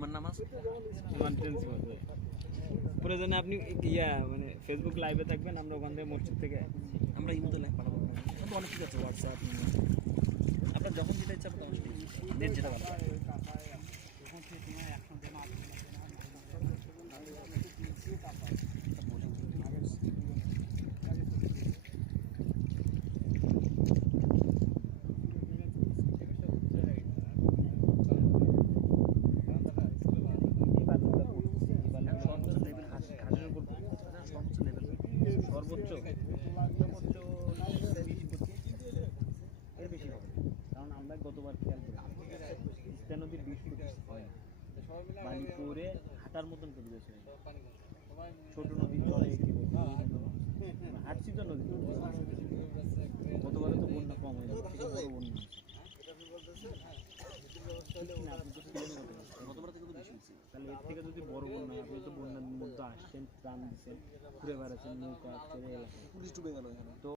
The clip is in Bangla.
জুমার নামাজ ইমার্জেন্সি মধ্যে প্রয়োজনে আপনি মানে ফেসবুক লাইভে থাকবেন, আমরা ওখান থেকে মসজিদ থেকে আমরা ইমোতে লাইভ পাঠাবো, কিন্তু অনেক কিছু আছে, হোয়াটসঅ্যাপ, আপনার যখন যেটা ইচ্ছা তখন সেটাই, নেট যেটা ভালো সর্বোচ্চ এর বেশি হবে, কারণ আমরা গতবার খেয়াল করি তিস্তা নদীর 20 ফুট হয়, বালিপুরে হাঁটার মতন পরিবেশ হয়, ছোট নদী চলে হাঁটছি তো নদী, গতবারে তো বন্যা কম হয়ে যাবে, বড় বন্যা গতবার থেকে তো বেশি হয়েছে। তাহলে এর থেকে যদি বড় বন্যা, আপনি তো বন্যার মধ্যে আসছেন, প্রাণ দিচ্ছেন, ঘুরে বেড়াচ্ছেন, নৌকা ছেড়ে এলাকায়, পুলিশ ডুবে গেল এখানে। তো